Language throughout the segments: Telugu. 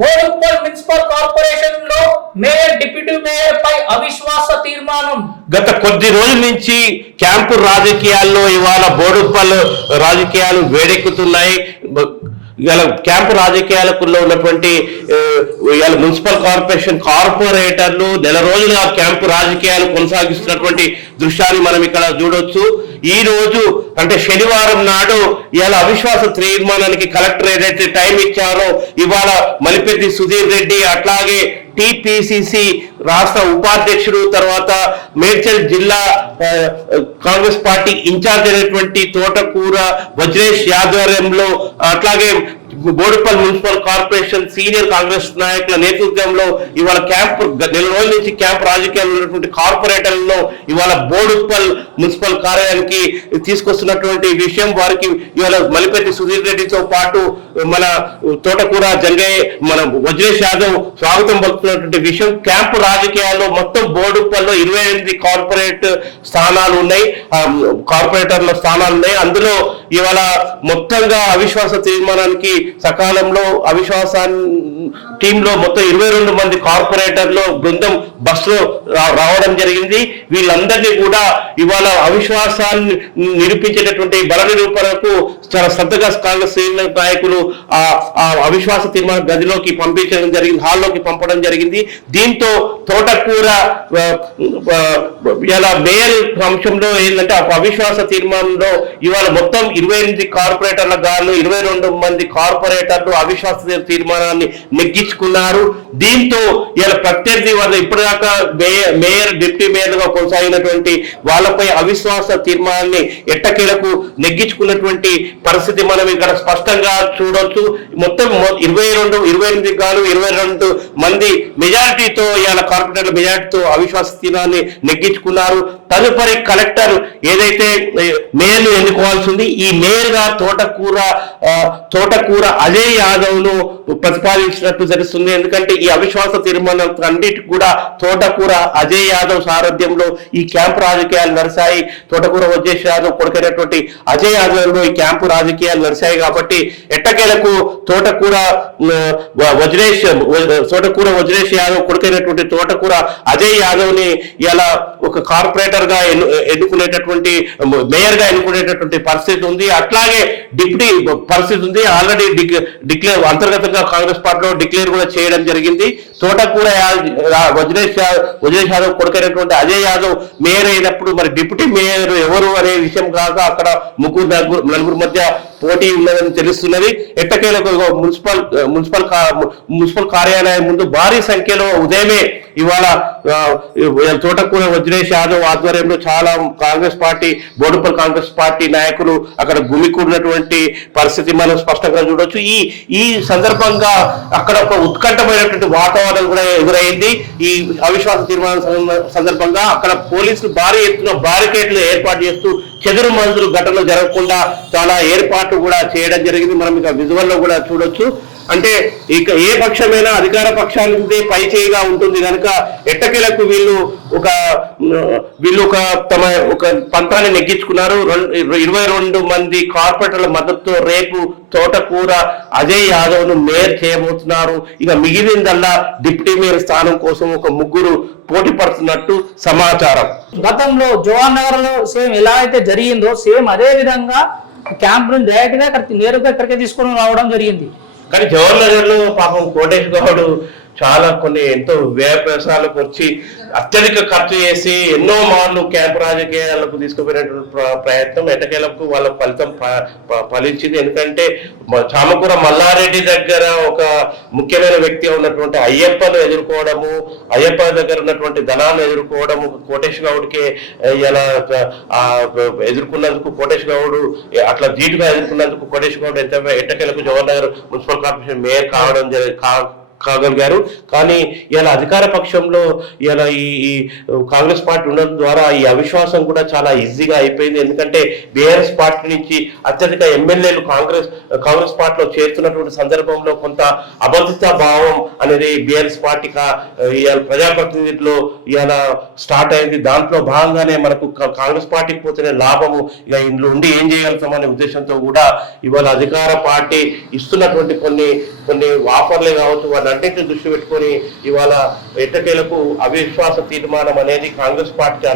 బోడుప్పల్ మున్సిపల్ కార్పొరేషన్ లో మేయర్ డిప్యూటీ మేయర్ పై అవిశ్వాస తీర్మానం. గత కొద్ది రోజుల నుంచి క్యాంపు రాజకీయాల్లో ఇవాళ బోడుప్పల్ రాజకీయాలు వేడెక్కుతున్నాయి. ఇవాళ క్యాంపు రాజకీయాలకు ఉన్నటువంటి ఇవాళ మున్సిపల్ కార్పొరేషన్ కార్పొరేటర్లు నెల రోజులుగా క్యాంపు రాజకీయాలు కొనసాగిస్తున్నటువంటి దృశ్యాన్ని మనం ఇక్కడ చూడొచ్చు. ఈ రోజు అంటే శనివారం నాడు ఇవాళ అవిశ్వాస తీర్మానానికి కలెక్టర్ ఏదైతే టైం ఇచ్చారో ఇవాళ మలిపెద్ది సుధీర్ రెడ్డి అట్లాగే టిపిసిసి రాష్ట్ర ఉపాధ్యక్షుడు తర్వాత మేడ్చల్ జిల్లా కాంగ్రెస్ పార్టీ ఇన్ఛార్జ్ అయినటువంటి తోటకూర వజ్రేష్ ఆధ్వర్యంలో అట్లాగే Boduppal municipal corporation senior Congress నాయకుల నేతృత్వంలో ఇవాళ క్యాంపు నెల రోజుల నుంచి క్యాంపు రాజకీయాలు ఉన్నటువంటి కార్పొరేటర్లను ఇవాళ బోడుప్పల్ మున్సిపల్ కార్యాలయానికి తీసుకొస్తున్నటువంటి విషయం వారికి ఇవాళ మలిపెద్ది సుధీర్ రెడ్డితో పాటు మన తోటకూర జంగయ్య మన వజ్రేష్ యాదవ్ స్వాగతం పలుకుతున్నటువంటి విషయం. క్యాంపు రాజకీయాల్లో మొత్తం బోడుప్పల్లో 28 కార్పొరేట్ స్థానాలు ఉన్నాయి, కార్పొరేటర్ల స్థానాలు ఉన్నాయి. అందులో ఇవాళ మొత్తంగా అవిశ్వాస తీర్మానానికి సకాలంలో టీంలో మొత్తం 22 మంది కార్పొరేటర్లు బృందం బస్సులో రావడం జరిగింది. వీళ్ళందరినీ కూడా ఇవాళ అవిశ్వాసాన్ని నిరూపించేటటువంటి బల నిరూపణకు చాలా శ్రద్ధగా కాంగ్రెస్ సీనియర్ నాయకులు ఆ అవిశ్వాస తీర్మాన గదిలోకి పంపించడం జరిగింది, హాల్లోకి పంపడం జరిగింది. దీంతో తోటకూర ఇలా మేయర్ అంశంలో ఏంటంటే అవిశ్వాస తీర్మానంలో ఇవాళ మొత్తం 28 కార్పొరేటర్ల గాను 22 మంది కార్పొరేటర్లు అవిశ్వాస తీర్మానాన్ని నెగ్గించుకున్నారు. దీంతో ఇలా ప్రత్యర్థి వాళ్ళు ఇప్పటిదాకా మేయర్ డిప్యూటీ మేయర్ గా కొనసాగినటువంటి వాళ్ళపై అవిశ్వాస తీర్మానాన్ని ఎట్టకేలకు నెగ్గించుకున్నటువంటి పరిస్థితి మనం ఇక్కడ స్పష్టంగా చూడొచ్చు. మొత్తం 28 గాను 22 మంది మెజారిటీతో ఇవాళ కార్పొరేటర్ల మెజారిటీతో అవిశ్వాస తీర్మానాన్ని నెగ్గించుకున్నారు. తదుపరి కలెక్టర్ ఏదైతే మేయర్ను ఎన్నుకోవాల్సి ఉంది, ఈ మేయర్ గా తోటకూర అజయ్ యాదవ్ ను ప్రతిపాదించినట్టు తెలుస్తుంది. ఎందుకంటే ఈ అవిశ్వాస తీర్మానం అన్నిటికి కూడా తోటకూర అజయ్ యాదవ్ సారథ్యంలో ఈ క్యాంపు రాజకీయాలు నడిచాయి. తోటకూర వజ్రేష్ యాదవ్ కొడుకైనటువంటి అజయ్ యాదవ్ లో ఈ క్యాంపు రాజకీయాలు నడిచాయి. కాబట్టి ఎట్టకేలకు తోటకూర వజ్రేష్ యాదవ్ కొడుకైనటువంటి తోటకూర అజయ్ యాదవ్ ని ఇలా ఒక కార్పొరేటర్ గా ఎన్నుకునేటటువంటి మేయర్ గా ఎన్నుకునేటటువంటి పరిస్థితి ఉంది. అట్లాగే డిప్యూటీ పరిస్థితి ఉంది. ఆల్రెడీ డిక్లేర్ అంతర్గతంగా కాంగ్రెస్ పార్టీలో డిక్లేర్ కూడా చేయడం జరిగింది. తోటకూర వజ్రేష్ యాదవ్ కొడుకైనటువంటి అజయ్ యాదవ్ మేయర్ అయినప్పుడు మరి డిప్యూటీ మేయర్ ఎవరు అనే విషయం కాక అక్కడ నలుగురు మధ్య పోటీ ఉన్నదని తెలుస్తున్నది. ఎట్టకేలకు మున్సిపల్ కార్యాలయం ముందు భారీ సంఖ్యలో ఉదయమే ఇవాళ తోటకూర వజ్రేష్ యాదవ్ ఆధ్వర్యంలో చాలా కాంగ్రెస్ పార్టీ బోడుప్పల్ కాంగ్రెస్ పార్టీ నాయకులు అక్కడ గుమికూడినటువంటి పరిస్థితి మనం స్పష్టంగా చూడొచ్చు. ఈ సందర్భంగా అక్కడ ఒక ఉత్కంఠమైనటువంటి వాతావరణం కూడా ఎదురైంది. ఈ అవిశ్వాస తీర్మానం సందర్భంగా అక్కడ పోలీసులు భారీ ఎత్తున బారికేడ్లు ఏర్పాటు చేస్తూ చెదురు మందులు ఘటనలు జరగకుండా చాలా ఏర్పాట్లు కూడా చేయడం జరిగింది. మనం ఇక విజువల్లో కూడా చూడొచ్చు. అంటే ఇక ఏ పక్షమైనా అధికార పక్షానికి పై చేయిగా ఉంటుంది కనుక ఎట్టకేలకు వీళ్ళు తమ ఒక పంతాన్ని నెగ్గించుకున్నారు. 22 మంది కార్పొరేటర్ల మద్దతుతో రేపు తోటకూర అజయ్ యాదవ్ ను మేయర్ చేయబోతున్నారు. ఇక మిగిలిందల్లా డిప్యూటీ మేయర్ స్థానం కోసం ఒక ముగ్గురు పోటీ పడుతున్నట్టు సమాచారం. గతంలో జవహర్ నగర్ లో సేమ్ ఎలా అయితే జరిగిందో సేమ్ అదే విధంగా క్యాంప్ ను డైరెక్ట్ గా నేరుగా ఇక్కడికే తీసుకొని రావడం జరిగింది. కానీ జవహర్ నగర్ లో పాపం కోటేష్ గౌడ్ చాలా ఎంతో వ్యయప్రసాలకు వచ్చి అత్యధిక ఖర్చు చేసి ఎన్నో మార్లు క్యాంపు రాజకీయాలకు తీసుకుపోయినటువంటి ప్రయత్నం ఎటకేలకు వాళ్ళ ఫలితం ఫలించింది. ఎందుకంటే చామకూర మల్లారెడ్డి దగ్గర ఒక ముఖ్యమైన వ్యక్తి ఉన్నటువంటి అయ్యప్పను ఎదుర్కోవడము, అయ్యప్ప దగ్గర ఉన్నటువంటి ధనాన్ని ఎదుర్కోవడము కోటేష్ గౌడ్కి ఇలా ఎదుర్కొన్నందుకు కోటేష్ గౌడ్ అట్లా ధీటుగా ఎదుర్కొన్నందుకు కోటేష్ గౌడ్ ఎట్టకేలకు Jawahar Nagar municipal corporation mayor కాగలిగారు. కానీ ఇలా అధికార పక్షంలో ఇలా ఈ కాంగ్రెస్ పార్టీ ఉండడం ద్వారా ఈ అవిశ్వాసం కూడా చాలా ఈజీగా అయిపోయింది. ఎందుకంటే బీఆర్ఎస్ పార్టీ నుంచి అత్యధిక ఎమ్మెల్యేలు కాంగ్రెస్ పార్టీలో చేరుతున్నటువంటి సందర్భంలో కొంత అభద్రతా భావం అనేది బీఆర్ఎస్ పార్టీ ఇవాళ ప్రజాప్రతినిధుల్లో ఇవాళ స్టార్ట్ అయింది. దాంట్లో భాగంగానే మనకు కాంగ్రెస్ పార్టీకి పోతేనే లాభము, ఇక ఇంట్లో ఉండి ఏం చేయగలుగుతామనే ఉద్దేశంతో కూడా ఇవాళ అధికార పార్టీ ఇస్తున్నటువంటి కొన్ని ఆఫర్లే కావచ్చు, వాటన్నింటిని దృష్టి పెట్టుకొని ఇవాళ ఎట్టకేలకు అవిశ్వాస తీర్మానం అనేది కాంగ్రెస్ పార్టీ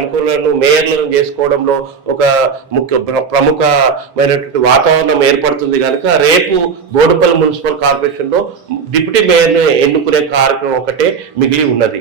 అనుకూలను మేయర్లను చేసుకోవడంలో ఒక ప్రముఖమైనటువంటి వాతావరణం ఏర్పడుతుంది కనుక రేపు బోడుపల్లి మున్సిపల్ కార్పొరేషన్ లో డిప్యూటీ మేయర్ ని ఎన్నుకునే కార్యక్రమం ఒకటే మిగిలి ఉన్నది.